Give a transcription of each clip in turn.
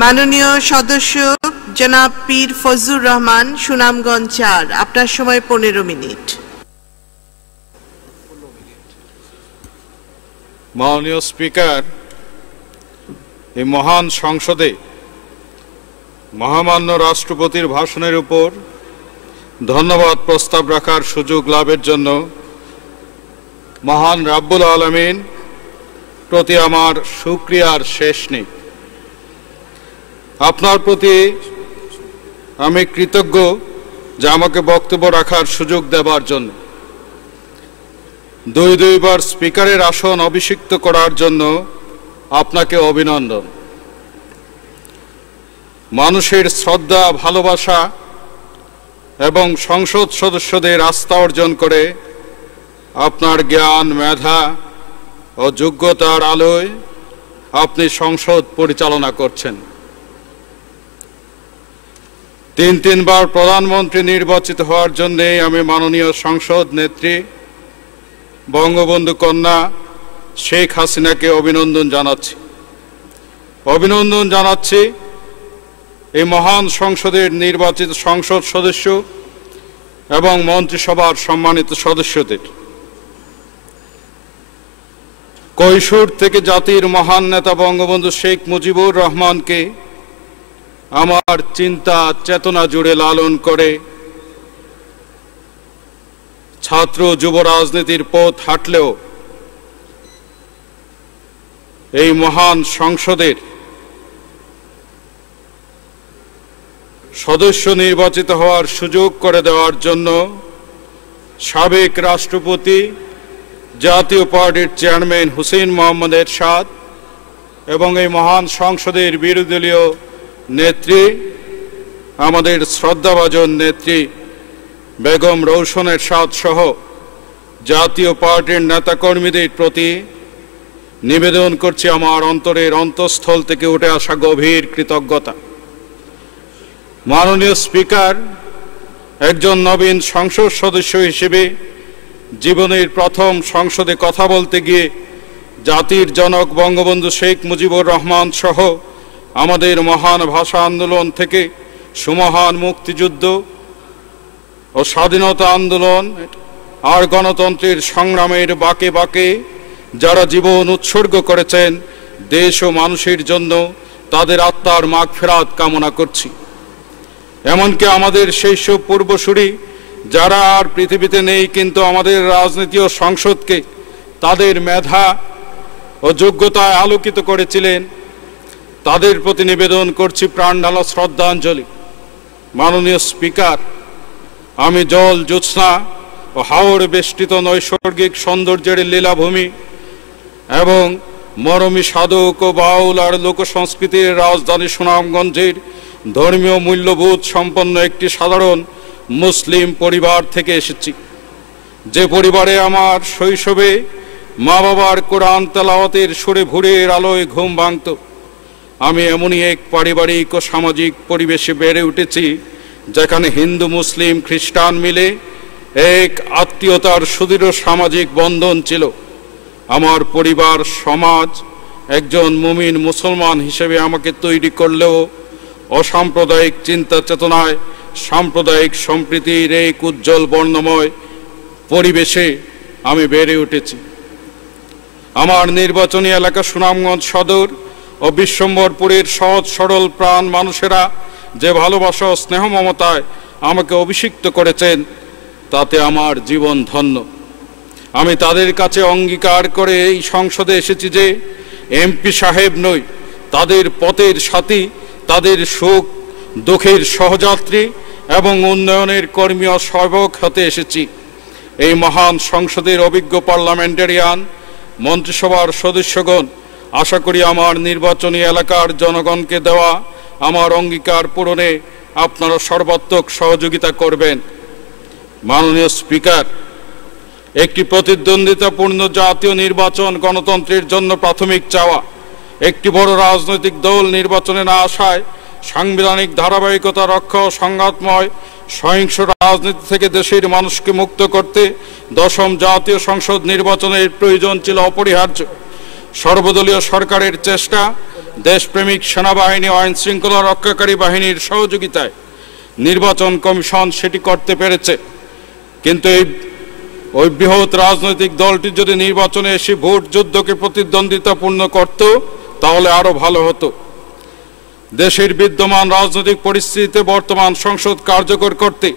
মাননীয় সদস্য জনাব পীর ফজলুর রহমান, সুনামগঞ্জ ৪, আপনার সময় 15 মিনিট। মাননীয় স্পিকার, এই মহান সংসদে মহামান্য রাষ্ট্রপতির ভাষণের উপর ধন্যবাদ প্রস্তাব রাখার সুযোগ লাভের জন্য মহান রাব্বুল আলামিন প্রতি আমার শুকরিয়ার শেষ নেই। আপনার প্রতি আমি কৃতজ্ঞ যে আমাকে বক্তব্য রাখার সুযোগ দেবার জন্য, দুইবার স্পিকারের আসন অভিষিক্ত করার জন্য আপনাকে অভিনন্দন। মানুষের শ্রদ্ধা, ভালোবাসা এবং সংসদ সদস্যদের আস্থা অর্জন করে আপনার জ্ঞান, মেধা ও যোগ্যতার আলোয় আপনি সংসদ পরিচালনা করছেন। তিনবার প্রধানমন্ত্রী নির্বাচিত হওয়ার জন্য আমি মাননীয় সংসদ নেত্রী বঙ্গবন্ধু কন্যা শেখ হাসিনাকে অভিনন্দন জানাচ্ছি এই মহান সংসদের নির্বাচিত সংসদ সদস্য এবং মন্ত্রিসভার সম্মানিত সদস্যদের। কৈশোর থেকে জাতির মহান নেতা বঙ্গবন্ধু শেখ মুজিবুর রহমানকে আমার চিন্তা চেতনা জুড়ে লালন করে ছাত্র যুব রাজনীতির পথ হাঁটলেও এই মহান সংসদের সদস্য নির্বাচিত হওয়ার সুযোগ করে দেওয়ার জন্য সাবেক রাষ্ট্রপতি, জাতীয় পার্টির চেয়ারম্যান হুসেইন মোহাম্মদ এরশাদ এবং এই মহান সংসদের বিরোধী দলীয় নেত্রী, আমাদের শ্রদ্ধাভাজন নেত্রী বেগম রওশন এরশাদ সহ জাতীয় পার্টির নেতাকর্মীদের প্রতি নিবেদন করছি আমার অন্তরের অন্তঃস্থল থেকে উঠে আসা গভীর কৃতজ্ঞতা। মাননীয় স্পিকার, একজন নবীন সংসদ সদস্য হিসেবে জীবনের প্রথম সংসদে কথা বলতে গিয়ে জাতির জনক বঙ্গবন্ধু শেখ মুজিবুর রহমান সহ আমাদের মহান ভাষা আন্দোলন থেকে সুমহান মুক্তিযুদ্ধ ও স্বাধীনতা আন্দোলন আর গণতন্ত্রের সংগ্রামের বাঁকে বাঁকে যারা জীবন উৎসর্গ করেছেন দেশ ও মানুষের জন্য, তাদের আত্মার মাগফিরাত কামনা করছি। এমনকি আমাদের সেই সব পূর্বসূরি যারা আর পৃথিবীতে নেই, কিন্তু আমাদের রাজনীতি ও সংসদকে তাদের মেধা ও যোগ্যতায় আলোকিত করেছিলেন, তাদের প্রতি নিবেদন করছি প্রাণঢালা শ্রদ্ধাঞ্জলি। মাননীয় স্পিকার, আমি জল, জ্যোৎস্না ও হাওড় বেষ্টিত নৈসর্গিক সৌন্দর্যের লীলাভূমি এবং মরমী সাধক ও বাউল আর লোকসংস্কৃতির রাজধানী সুনামগঞ্জের ধর্মীয় মূল্যবোধ সম্পন্ন একটি সাধারণ মুসলিম পরিবার থেকে এসেছি, যে পরিবারে আমার শৈশবে মা বাবার কোরআন তেলাওয়াতের সুরে ভোরের আলোয় ঘুম ভাঙত। আমি এমনই এক পারিবারিক ও সামাজিক পরিবেশে বেড়ে উঠেছি যেখানে হিন্দু, মুসলিম, খ্রিস্টান মিলে এক আত্মীয়তার সুদৃঢ় সামাজিক বন্ধন ছিল। আমার পরিবার, সমাজ একজন মুমিন মুসলমান হিসেবে আমাকে তৈরি করলেও অসাম্প্রদায়িক চিন্তা চেতনায় সাম্প্রদায়িক সম্প্রীতির এক উজ্জ্বল বর্ণময় পরিবেশে আমি বেড়ে উঠেছি। আমার নির্বাচনী এলাকা সুনামগঞ্জ সদর ও বিশ্বম্বরপুরের সহজ সরল প্রাণ মানুষেরা যে ভালোবাসা ও স্নেহ মমতায় আমাকে অভিষিক্ত করেছেন, তাতে আমার জীবন ধন্য। আমি তাদের কাছে অঙ্গীকার করে এই সংসদে এসেছি যে এমপি সাহেব নই, তাদের পথের সাথী, তাদের সুখ দুঃখের সহযাত্রী এবং উন্নয়নের কর্মী ও সেবক হতে এসেছি। এই মহান সংসদের অভিজ্ঞ পার্লামেন্টারিয়ান, মন্ত্রিসভার সদস্যগণ, আশা করি আমার নির্বাচনী এলাকার জনগণকে দেওয়া আমার অঙ্গীকার পূরণে আপনারা সর্বাত্মক সহযোগিতা করবেন। মাননীয় স্পিকার, একটি প্রতিদ্বন্দ্বিতাপূর্ণ জাতীয় নির্বাচন গণতন্ত্রের জন্য প্রাথমিক চাওয়া। একটি বড় রাজনৈতিক দল নির্বাচনে না আসায় সাংবিধানিক ধারাবাহিকতা রক্ষা ও সংঘাতময় সহিংস রাজনীতি থেকে দেশের মানুষকে মুক্ত করতে 10ম জাতীয় সংসদ নির্বাচনের প্রয়োজন ছিল অপরিহার্য। সর্বদলীয় সরকারের চেষ্টা, দেশপ্রেমিক সেনাবাহিনী ও আইন শৃঙ্খলা রক্ষাকারী বাহিনীর সহযোগিতায় নির্বাচন কমিশন সেটি করতে পেরেছে। কিন্তু ওই বৃহৎ রাজনৈতিক দলটি যদি নির্বাচনে এসে ভোট যুদ্ধকে প্রতিদ্বন্দ্বিতাপূর্ণ করত তাহলে আরো ভালো হতো। দেশের বিদ্যমান রাজনৈতিক পরিস্থিতিতে বর্তমান সংসদ কার্যকর করতে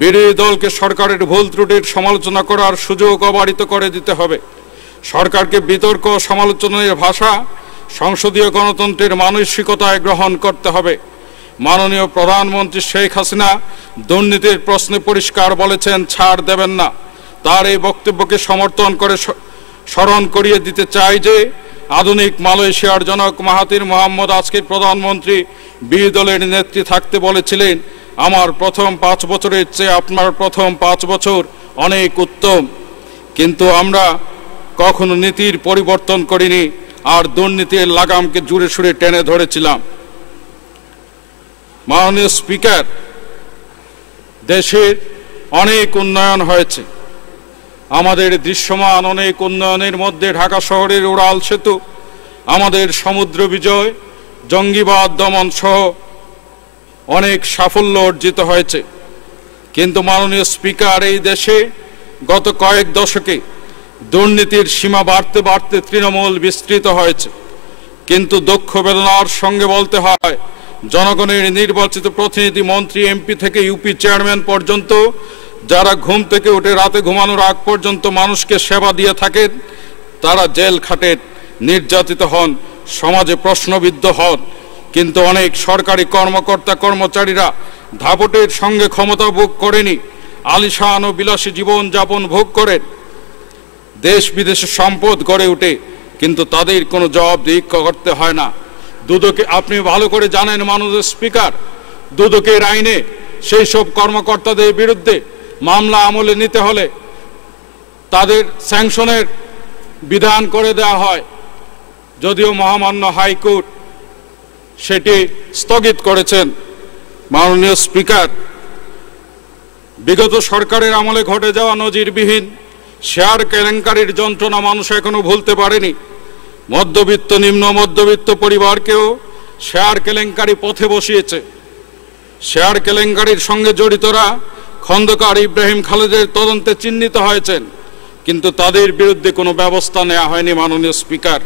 বিরোধী দলকে সরকারের ভুল ত্রুটির সমালোচনা করার সুযোগ অবারিত করে দিতে হবে। সরকারকে বিতর্ক সমালোচনার ভাষা সংসদীয় গণতন্ত্রের মানসিকতায় গ্রহণ করতে হবে। মাননীয় প্রধানমন্ত্রী শেখ হাসিনা দুর্নীতির প্রশ্নে পরিষ্কার বলেছেন, ছাড় দেবেন না। তার এই বক্তব্যকে সমর্থন করে স্মরণ করিয়ে দিতে চাই যে আধুনিক মালয়েশিয়ার জনক মাহাথির মোহাম্মদ আজকের প্রধানমন্ত্রী বিরোধী দলের নেত্রী থাকতে বলেছিলেন, আমার প্রথম 5 বছরের চেয়ে আপনার প্রথম 5 বছর অনেক উত্তম। কিন্তু আমরা কখনো নীতির পরিবর্তন করিনি আর দুর্নীতির লাগামকে জুড়ে সুড়ে টেনে ধরেছিলাম। মাননীয় স্পিকার, দেশের অনেক উন্নয়ন হয়েছে। আমাদের দৃশ্যমান অনেক উন্নয়নের মধ্যে ঢাকা শহরের উড়াল সেতু, আমাদের সমুদ্র বিজয়, জঙ্গিবাদ দমন সহ অনেক সাফল্য অর্জিত হয়েছে। কিন্তু মাননীয় স্পিকার, এই দেশে গত কয়েক দশকে দুর্নীতির সীমা বাড়তে বাড়তে তৃণমূল বিস্তৃত হয়েছে। কিন্তু দুঃখ বেদনার সঙ্গে বলতে হয়, জনগণের নির্বাচিত প্রতিনিধি, মন্ত্রী, এমপি থেকে ইউপি চেয়ারম্যান পর্যন্ত যারা ঘুম থেকে উঠে রাতে ঘুমানোর আগ পর্যন্ত মানুষকে সেবা দিয়ে থাকেন, তারা জেল খাটে নির্যাতিত হন, সমাজে প্রশ্নবিদ্ধ হন। কিন্তু অনেক সরকারি কর্মকর্তা কর্মচারীরা দাপটের সঙ্গে ক্ষমতা ভোগ করেনি, আলিশান ও বিলাসী জীবন যাপন ভোগ করেন, দেশ বিদেশে সম্পদ গড়ে ওঠে, কিন্তু তাদের কোনো জবাবদিহি করতে হয় না। দুদকে, আপনি ভালো করে জানেন মাননীয় স্পিকার, দুদকের আইনে সেই সব কর্মকর্তাদের বিরুদ্ধে মামলা আমলে নিতে হলে তাদের স্যাংশনের বিধান করে দেওয়া হয়, যদিও মহামান্য হাইকোর্ট সেটি স্থগিত করেছেন। মাননীয় স্পিকার, বিগত সরকারের আমলে ঘটে যাওয়া নজিরবিহীন শেয়ার কেলেঙ্কারির যন্ত্রণা মানুষ এখনো ভুলতে পারেনি। মধ্যবিত্ত, নিম্ন মধ্যবিত্ত পরিবারকেও শেয়ার কেলেঙ্কারি পথে বসিয়েছে। শেয়ার কেলেঙ্কারির সঙ্গে জড়িতরা খন্দকার ইব্রাহিম খালেদের তদন্তে চিহ্নিত হয়েছেন, কিন্তু তাদের বিরুদ্ধে কোনো ব্যবস্থা নেওয়া হয়নি। মাননীয় স্পিকার,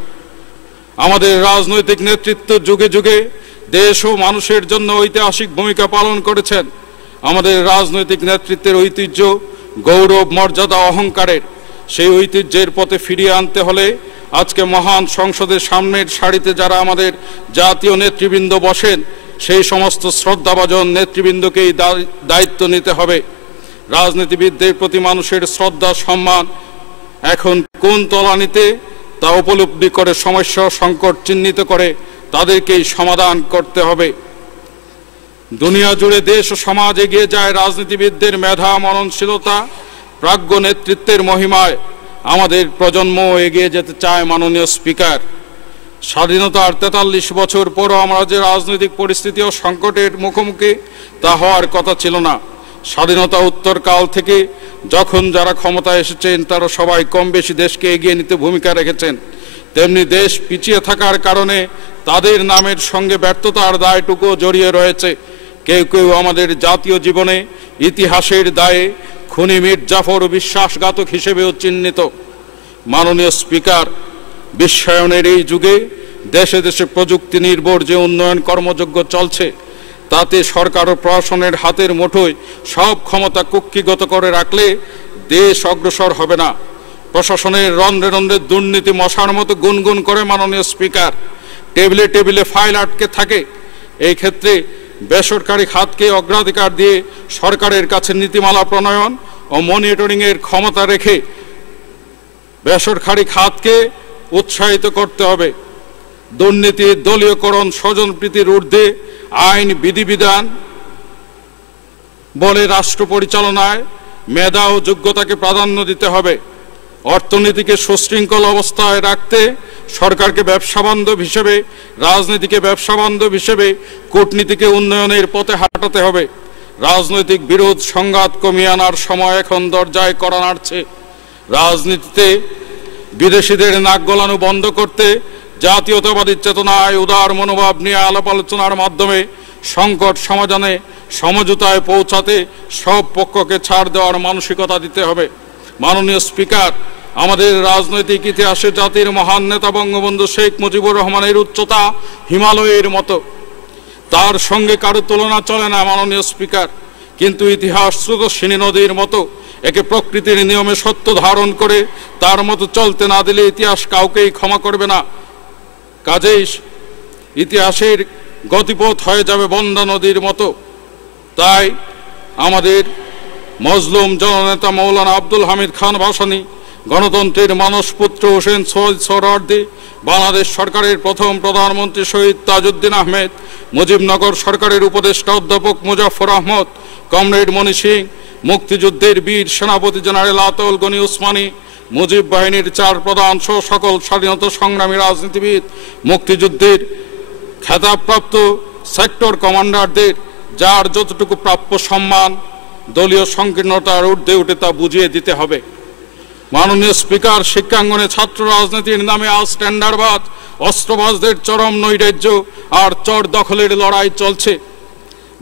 আমাদের রাজনৈতিক নেতৃত্ব যুগে যুগে দেশ ও মানুষের জন্য ঐতিহাসিক ভূমিকা পালন করেছেন। আমাদের রাজনৈতিক নেতৃত্বের ঐতিহ্য, গৌরব, মর্যাদা, অহংকারের সেই ঐতিহ্যের পথে ফিরিয়ে আনতে হলে আজকে মহান সংসদের সামনের সারিতে যারা আমাদের জাতীয় নেতৃবৃন্দ বসেন, সেই সমস্ত শ্রদ্ধাভাজন নেতৃবৃন্দকেই দায়িত্ব নিতে হবে। রাজনীতিবিদদের প্রতি মানুষের শ্রদ্ধা সম্মান এখন কোন তলানিতে তা উপলব্ধি করে সমস্যা সংকট চিহ্নিত করে তাদেরকেই সমাধান করতে হবে। দুনিয়া জুড়ে দেশ ও সমাজ এগিয়ে যায় রাজনীতিবিদদের মেধা, মননশীলতা, প্রাজ্ঞ নেতৃত্বের মহিমায়। আমাদের প্রজন্ম এগিয়ে যেতে চায়। মাননীয় স্পিকার, স্বাধীনতার 43 বছর পরও আমরা যে রাজনৈতিক পরিস্থিতি ও সংকটের মুখোমুখি, তা হওয়ার কথা ছিল না। স্বাধীনতা উত্তরকাল থেকে যখন যারা ক্ষমতায় এসেছেন তারা সবাই কম বেশি দেশকে এগিয়ে নিতে ভূমিকা রেখেছেন। তেমনি দেশ পিছিয়ে থাকার কারণে তাদের নামের সঙ্গে ব্যর্থতার দায়টুকু জড়িয়ে রয়েছে। কেউ কেউ আমাদের জাতীয় জীবনে ইতিহাসের দায়ে খুনি মীর জাফর বিশ্বাসঘাতক হিসেবেও চিহ্নিত। মাননীয় স্পিকার, বিশ্বায়নের এই যুগে দেশে দেশে প্রযুক্তি নির্ভর যে উন্নয়ন কর্মযজ্ঞ চলছে, তাতে সরকার ও প্রশাসনের হাতের মুঠোয় সব ক্ষমতা কুক্ষিগত করে রাখলে দেশ অগ্রসর হবে না। প্রশাসনের রন্ধ্রে রন্ধ্রে দুর্নীতি মশার মতো গুনগুন করে। মাননীয় স্পিকার, টেবিলে টেবিলে ফাইল আটকে থাকে। এই ক্ষেত্রে বেসরকারি খাতকে অগ্রাধিকার দিয়ে সরকারের কাছে নীতিমালা প্রণয়ন ও মনিটরিংয়ের ক্ষমতা রেখে বেসরকারি খাতকে উৎসাহিত করতে হবে। দুর্নীতি, দলীয়করণ, স্বজনপ্রীতির ঊর্ধ্বে আইন বিধিবিধান বলে রাষ্ট্র পরিচালনায় মেধা ও যোগ্যতাকে প্রাধান্য দিতে হবে। অর্থনীতিকে সুশৃঙ্খল অবস্থায় রাখতে সরকারকে ব্যবসা বান্ধব হিসেবে, রাজনীতিকে ব্যবসা বান্ধব হিসেবে, কূটনীতিকে উন্নয়নের পথে হাঁটাতে হবে। রাজনৈতিক বিরোধ সংঘাত কমিয়ে আনার সময় এখন দরজায় কড়া নাড়ছে। রাজনীতিতে বিদেশিদের নাক গলানো বন্ধ করতে জাতীয়তাবাদী চেতনায় উদার মনোভাব নিয়ে আলাপ আলোচনার মাধ্যমে সংকট সমাধানে সমঝোতায় পৌঁছাতে সব পক্ষকে ছাড় দেওয়ার মানসিকতা দিতে হবে। মাননীয় স্পিকার, আমাদের রাজনৈতিক ইতিহাসে জাতির মহান নেতা বঙ্গবন্ধু শেখ মুজিবুর রহমানের উচ্চতা হিমালয়ের মতো, তার সঙ্গে কারো তুলনা চলে না মাননীয় স্পিকার। কিন্তু ইতিহাস স্রোতস্বিনী নদীর মতো, একে প্রকৃতির নিয়মে সত্য ধারণ করে তার মতো চলতে না দিলে ইতিহাস কাউকেই ক্ষমা করবে না। কাজেই ইতিহাসের গতিপথ হয়ে যাবে বন্যা নদীর মতো। তাই আমাদের মজলুম জননেতা মৌলানা আব্দুল হামিদ খান ভাসানী, গণতন্ত্রের মানসপুত্র হোসেন সোহরাওয়ার্দী, বাংলাদেশ সরকারের প্রথম প্রধানমন্ত্রী শহীদ তাজউদ্দিন আহমেদ, মুজিবনগর সরকারের উপদেষ্টা অধ্যাপক মুজাফফর আহমদ, কমরেড মনি সিং, মুক্তিযুদ্ধের বীর সেনাপতি জেনারেল আতাউল গনি উসমানী, মুজিব বাহিনীর 4 প্রধান সহ সকল স্বাধীনতা সংগ্রামী রাজনীতিবিদ, মুক্তিযুদ্ধের খেতাবপ্রাপ্ত সেক্টর কমান্ডারদের যার যতটুকু প্রাপ্য সম্মান দলীয় সংকীর্ণতার ঊর্ধ্বে উঠে তা বুঝিয়ে দিতে হবে। মাননীয় স্পিকার, শিক্ষাঙ্গনে ছাত্র রাজনীতির নামে আজ স্ট্যান্ডার্ডবাদ, অস্ত্রবাজদের চরম নৈরাজ্য আর চর দখলের লড়াই চলছে।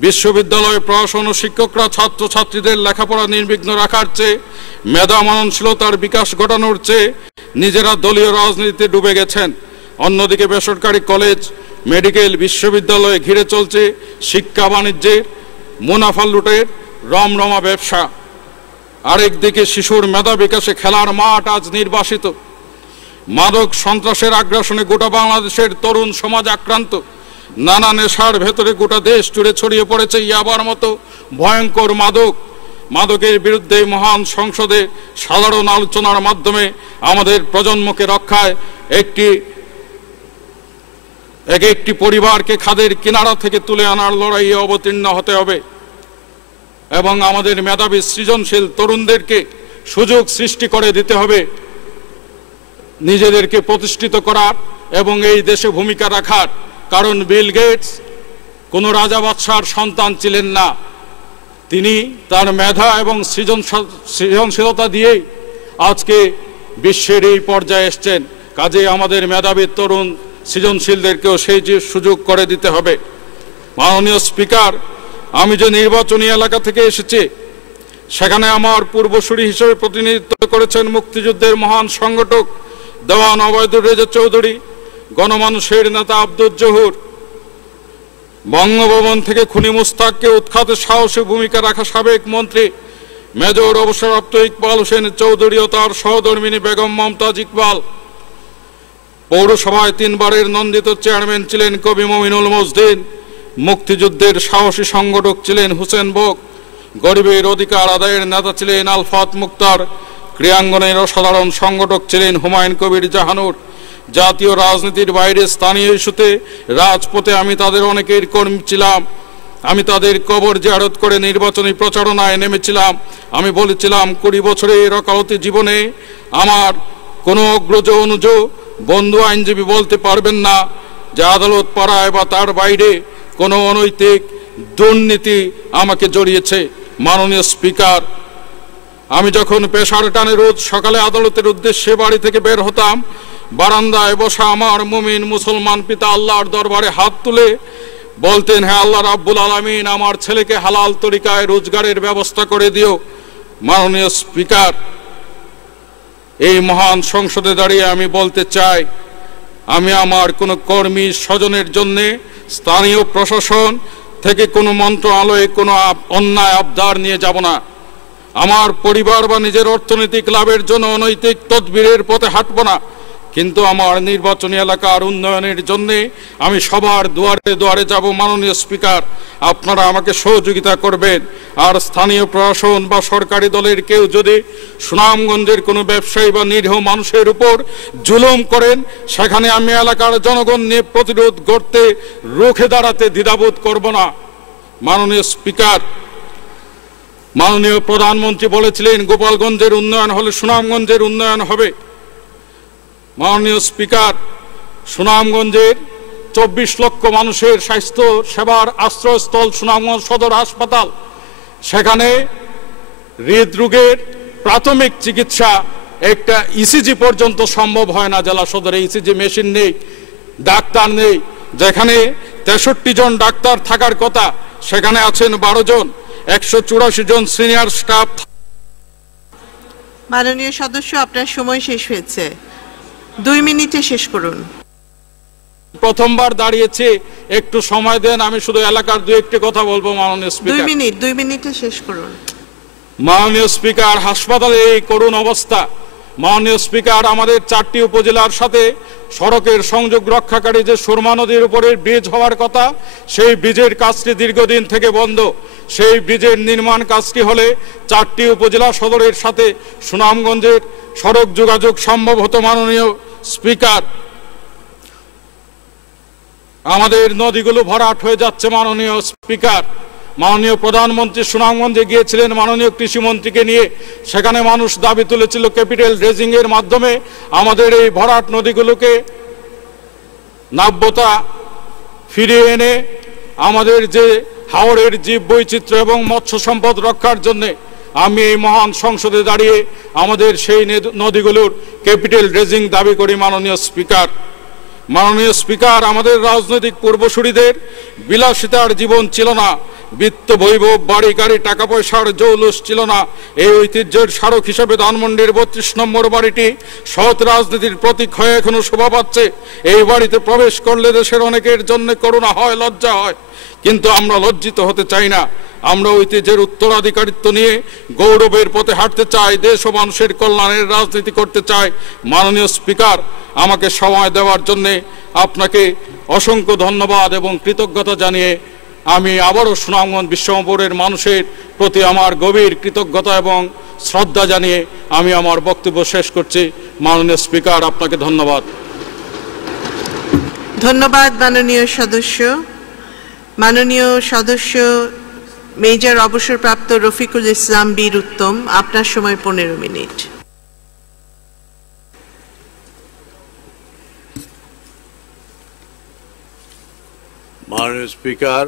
বিশ্ববিদ্যালয়ে প্রশাসন ও শিক্ষকরা ছাত্রছাত্রীদের লেখাপড়া নির্বিঘ্ন রাখার চেয়ে, মেধা মাননশীলতার বিকাশ ঘটানোর চেয়ে নিজেরা দলীয় রাজনীতিতে ডুবে গেছেন। অন্যদিকে বেসরকারি কলেজ, মেডিকেল, বিশ্ববিদ্যালয়ে ঘিরে চলছে শিক্ষা বাণিজ্যের মুনাফা লুটের রমরমা ব্যবসা। আরেকদিকে শিশুর মেধা বিকাশে খেলার মাঠ আজ নির্বাসিত। মাদক সন্ত্রাসের আগ্রাসনে গোটা বাংলাদেশের তরুণ সমাজ আক্রান্ত। নানা নেশার ভেতরে গোটা দেশ জুড়ে ছড়িয়ে পড়েছে ইয়াবার মতো ভয়ঙ্কর মাদক। মাদকের বিরুদ্ধে মহান সংসদে সাধারণ আলোচনার মাধ্যমে আমাদের প্রজন্মকে রক্ষায় একটি পরিবারকে খাদের কিনারা থেকে তুলে আনার লড়াইয়ে অবতীর্ণ হতে হবে এবং আমাদের মেধাবী সৃজনশীল তরুণদেরকে সুযোগ সৃষ্টি করে দিতে হবে নিজেদেরকে প্রতিষ্ঠিত করার এবং এই দেশে ভূমিকা রাখার। কারণ বিল গেটস কোনো রাজা বাদশার সন্তান ছিলেন না, তিনি তার মেধা এবং সৃজনশীলতা দিয়েই আজকে বিশ্বের এই পর্যায়ে এসছেন। কাজেই আমাদের মেধাবী তরুণ সৃজনশীলদেরকেও সেই সুযোগ করে দিতে হবে। মাননীয় স্পিকার, আমি যে নির্বাচনী এলাকা থেকে এসেছি সেখানে আমার পূর্বসূরি হিসেবে প্রতিনিধিত্ব করেছেন মুক্তিযুদ্ধের মহান সংগঠক দেওয়ান ওবায়দুর রেজা চৌধুরী, গণমানুষের নেতা আব্দুল জহুর, বঙ্গভবন থেকে খুনি মুস্তাককে উৎখাতে সাহসী ভূমিকা রাখা সাবেক মন্ত্রী মেজর অবসরপ্রাপ্ত ইকবাল হোসেন চৌধুরী ও তার সহধর্মিনী বেগম মমতাজ ইকবাল। পৌরসভায় 3 বারের নন্দিত চেয়ারম্যান ছিলেন কবি মমিনুল মজদিন। মুক্তিযুদ্ধের সাহসী সংগঠক ছিলেন হুসেন বক। গরিবের অধিকার আদায়ের নেতা ছিলেন আলফাত মুক্তার। ক্রীড়াঙ্গনের অসাধারণ সংগঠক ছিলেন হুমায়ুন কবির জাহানুর। জাতীয় রাজনীতির বাইরে স্থানীয় ইস্যুতে রাজপথে আমি তাদের অনেকের কর্মী ছিলাম। আমি তাদের কবর জিয়ারত করে নির্বাচনী প্রচারণায় নেমেছিলাম। আমি বলেছিলাম 20 বছরের ওকালতি জীবনে আমার কোনো অগ্রজ অনুজ বন্ধু আইনজীবী বলতে পারবেন না যে আদালত পাড়ায় বা তার বাইরে কোনো অনৈতিক দুর্নীতি আমাকে জড়িয়েছে। মাননীয় স্পিকার, আমি যখন পেশার টানে রোজ সকালে আদালতের উদ্দেশ্যে বাড়ি থেকে বের হতাম, বারান্দায় বসা আমার মুমিন মুসলমান পিতা আল্লাহর দরবারে হাত তুলে বলতেন, হে আল্লাহ রাব্বুল আলামিন, আমার ছেলেকে হালাল তরিকায় রোজগারের ব্যবস্থা করে দিও। মাননীয় স্পিকার, এই মহান সংসদে দাঁড়িয়ে আমি বলতে চাই, আমি আমার কোনো কর্মী স্বজনের জন্য স্থানীয় প্রশাসন থেকে কোনো মন্ত্রণালয়ে কোনো অন্যায় আবদার নিয়ে যাব না। আমার পরিবার বা নিজের অর্থনৈতিক লাভের জন্য অনৈতিক তদবিরের পথে হাঁটব না। কিন্তু আমার নির্বাচনী এলাকার উন্নয়নের জন্য আমি সবার দুয়ারে দুয়ারে যাব। মাননীয় স্পিকার, আপনারা আমাকে সহযোগিতা করবেন। আর স্থানীয় প্রশাসন বা সরকারি দলের কেউ যদি সুনামগঞ্জের কোনো ব্যবসায়ী বা নিরীহ মানুষের উপর জুলুম করেন, সেখানে আমি এলাকার জনগণ নিয়ে প্রতিরোধ করতে রুখে দাঁড়াতে দ্বিধাবোধ করব না। মাননীয় স্পিকার, মাননীয় প্রধানমন্ত্রী বলেছিলেন গোপালগঞ্জের উন্নয়ন হলে সুনামগঞ্জের উন্নয়ন হবে। মাননীয় স্পিকার, সুনামগঞ্জের 24 লক্ষ মানুষের স্বাস্থ্য সেবার আশ্রয়স্থল সুনামগঞ্জ সদর হাসপাতাল, সেখানে হৃদরোগের প্রাথমিক চিকিৎসা একটা ইসিজি পর্যন্ত সম্ভব হয় না। জেলা সদরে ইসিজি মেশিন নেই, ডাক্তার নেই। যেখানে 63 জন ডাক্তার থাকার কথা সেখানে আছেন 12 জন, 184 জন সিনিয়র স্টাফ। মাননীয় সদস্য, আপনার সময় শেষ হয়েছে, 2 মিনিটে শেষ করুন। প্রথমবার দাঁড়িয়েছে, একটু সময় দেন, আমি শুধু এলাকার 2-1টি কথা বলবো। মাননীয় স্পিকার, 2 মিনিটে শেষ করুন। মাননীয় স্পিকার, হাসপাতালে এই করুণ অবস্থা। মাননীয় স্পিকার, আমাদের 4টি উপজেলার সাথে সড়কের সংযোগ রক্ষাকারী যে সুরমা নদীর উপরে ব্রিজ হওয়ার কথা, সেই ব্রিজের কাজটি দীর্ঘদিন থেকে বন্ধ। সেই ব্রিজের নির্মাণ কাজটি হলে 4টি উপজেলা সদরের সাথে সুনামগঞ্জের সড়ক যোগাযোগ সম্ভব হতো। মাননীয় স্পিকার, আমাদের নদীগুলো ভরাট হয়ে যাচ্ছে। মাননীয় স্পিকার, মাননীয় প্রধানমন্ত্রী সুনামগঞ্জে গিয়েছিলেন মাননীয় কৃষিমন্ত্রীকে নিয়ে। সেখানে মানুষ দাবি তুলেছিল ক্যাপিটাল রেজিং এর মাধ্যমে আমাদের এই ভরাট নদীগুলোকে নাব্যতা ফিরিয়ে এনে আমাদের যে হাওরের জীব বৈচিত্র্য এবং মৎস্য সম্পদ রক্ষার জন্য আমি এই মহান সংসদে দাঁড়িয়ে আমাদের সেই নদীগুলোর ক্যাপিটাল রেজিং দাবি করি। মাননীয় স্পিকার, মাননীয় স্পিকার, আমাদের রাজনৈতিক পূর্বসূরিদের বিলাসিতার জীবন ছিল না, বিত্ত বৈভব, বাড়ি গাড়ি, টাকা পয়সার জৌলুস ছিল না। এই ঐতিহ্যের স্মারক হিসেবে ধানমন্ডির 32 নম্বর বাড়িটি সৎ রাজনীতির প্রতীক হয়ে এখনো শোভা পাচ্ছে। এই বাড়িতে প্রবেশ করলে দেশের অনেকের জন্য করুণা হয়, লজ্জা হয়, কিন্তু আমরা লজ্জিত হতে চাই না। আমরা ঐতিহ্যের উত্তরাধিকারিত্ব নিয়ে গৌরবের পথে হাঁটতে চাই, দেশ ও মানুষের কল্যাণের রাজনীতি করতে চাই। মাননীয় স্পিকার, আমাকে সময় দেওয়ার জন্য আপনাকে অসংখ্য ধন্যবাদ এবং কৃতজ্ঞতা জানিয়ে আমি আবারও সুনামগঞ্জ বিশ্বমপুরের মানুষের প্রতি আমার গভীর কৃতজ্ঞতা এবং শ্রদ্ধা জানিয়ে আমি আমার বক্তব্য শেষ করছি। মাননীয় স্পিকার, আপনাকে ধন্যবাদ। ধন্যবাদ মাননীয় সদস্য। মাননীয় সদস্য মেজর অবসরপ্রাপ্ত রফিকুল ইসলাম বীর উত্তম, আপনার সময় 15 মিনিট। মাননীয় স্পিকার,